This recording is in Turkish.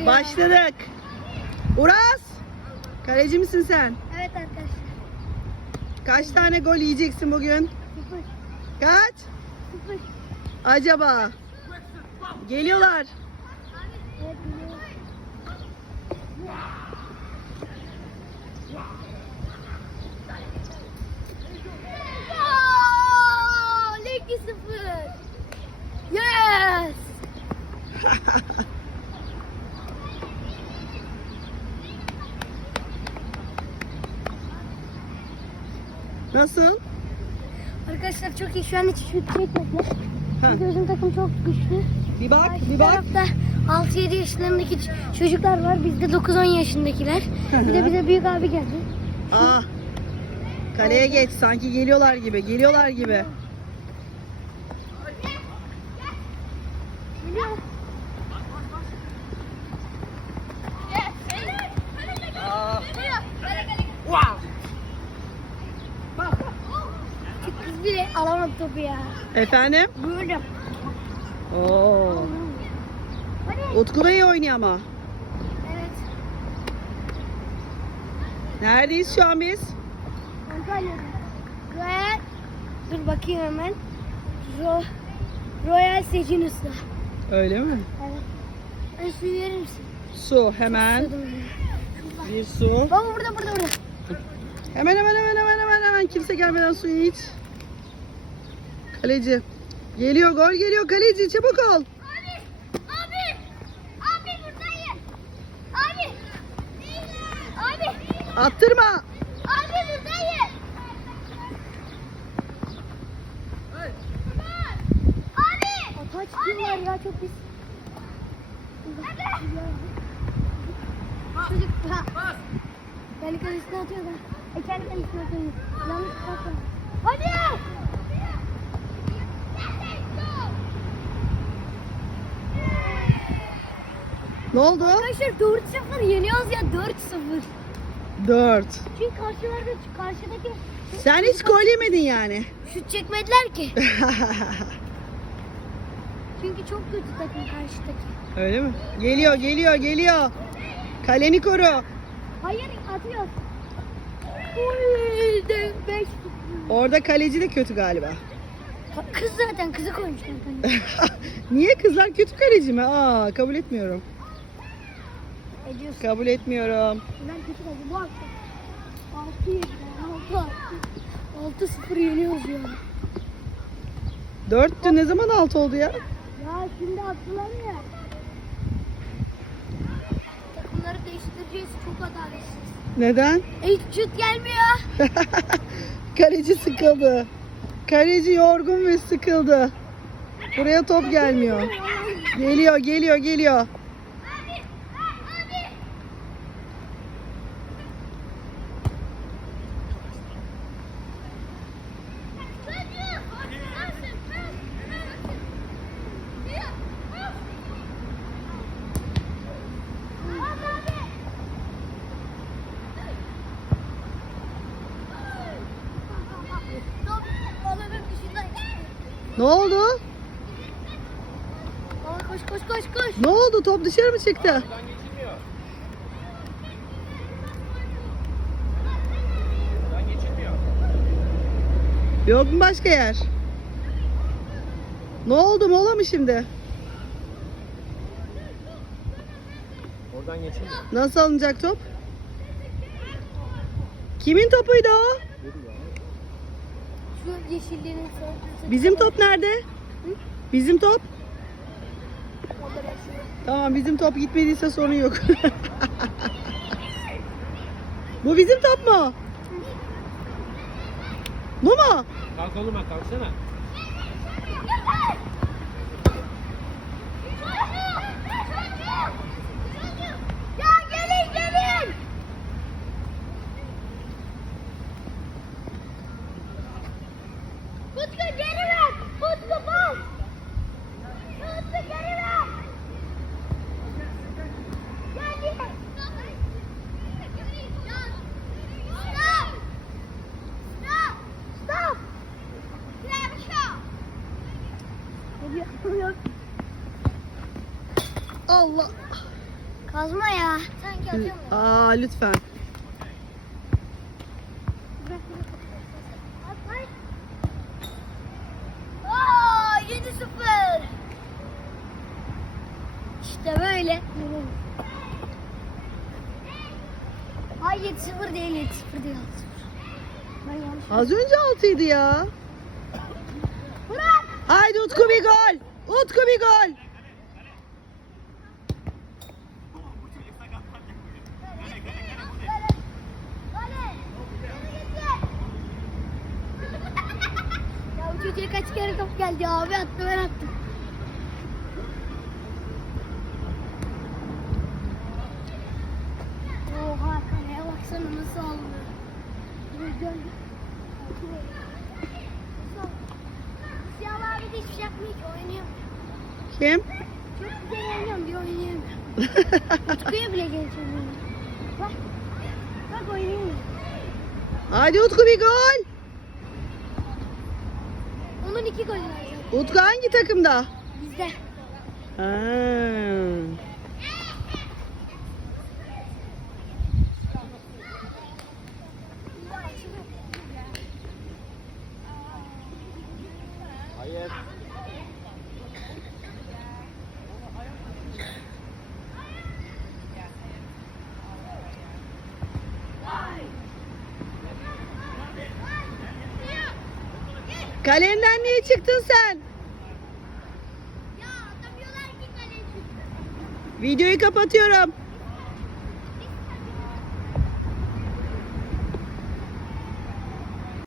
ya. Başladık. Uras. Kaleci misin sen? Evet arkadaşlar. Kaç tane gol yiyeceksin bugün? Sıfır. Kaç? Sıfır. Acaba? Geliyorlar. Evet! 2-0. Yes! Nasıl? Arkadaşlar çok iyi. Şu an hiç şut. Ha, Çünkü bizim takım çok güçlü. bir bak, bir bak. tarafta 6-7 yaşlarındaki ç- çocuklar var. Bizde 9-10 yaşındakiler. Bir de bize büyük abi geldi. Aa. Kaleye geç. Sanki geliyorlar gibi. Geliyorlar gibi. Bile alamadı topu ya. Efendim? Böyle. Oo. Utku da iyi oynuyor ama. Evet. Neredeyiz şu an biz? Antalya'da. Royal. Dur bakayım hemen. Ro Royal Secinus'ta. Öyle mi? Evet. Ben suyu verir misin? Su hemen. Bir su. Baba burada burada burada. Hemen hemen hemen hemen hemen hemen kimse gelmeden suyu iç. Kaleci. Geliyor gol geliyor kaleci çabuk ol. Abi! Abi! Abi buradayım. Abi! Abi! Attırma. Abi buradayım. Abi! Ataç var ya çok pis. Çocuk ha. Kendi kalesine atıyor da. E kendi kalesine atıyor. Yanlış var. Hadi! Ne oldu? Arkadaşlar 4-0 yeniyoruz ya 4-0. 4. Çünkü karşılarda karşıdaki Sen hiç gol yemedin yani. şut çekmediler ki. Çünkü çok kötü takım karşıdaki. Öyle mi? Geliyor geliyor geliyor. Kaleni koru. Hayır atıyor. Uy, de 5 Orada kaleci de kötü galiba. Kız zaten kızı koymuşlar. kaleye. Niye kızlar kötü kaleci mi? Aa kabul etmiyorum. Ediyorsun. Kabul etmiyorum. Ben kötü kaleci bu akşam. 6 7 6 6 0 yeniyoruz ya. 4'tü ne zaman 6 oldu ya? Ya şimdi ya. Takımları değiştireceğiz çok adaletsiz. Neden? Hiç şut gelmiyor. Kaleci sıkıldı. Kaleci yorgun ve sıkıldı. Buraya top gelmiyor. Geliyor, geliyor, geliyor. Ne oldu? Koş koş koş koş. Ne oldu? Top dışarı mı çıktı? Yok mu başka yer? Ne oldu? Mola mı şimdi? Oradan geçemiyor. Nasıl alınacak top? Kimin topuydu o? Şu yeşilliğin sarısı. Bizim top nerede? Bizim top? Tamam bizim top gitmediyse sorun yok. Bu bizim top mu? Bu mu? Kalk oğlum kalksana. Allah. Kazma ya. Sanki atıyorum. ya. Aa lütfen. Aa, 7-0. İşte böyle. Hayır 7-0 değil 7-0 değil. 6-0. Ben yanlış. Az önce altıydı ya. Haydi Utku bir gol. Utku bir gol. Ya bu çocuğa kaç kere top geldi abi attı ben attım. Oha kaleye baksana nasıl aldı. Rüzgar. Siyah abi de hiçbir şey yapmıyor ki oynuyor. Kim? Çok güzel oynuyorum bir oynayamıyorum. Utku'ya bile geçemiyorum. Bak. Bak oynayamıyorum. Haydi Utku bir gol. Onun iki golü var. Utku hangi takımda? Bizde. Ha. Kalenden niye çıktın sen? Ya. Videoyu kapatıyorum.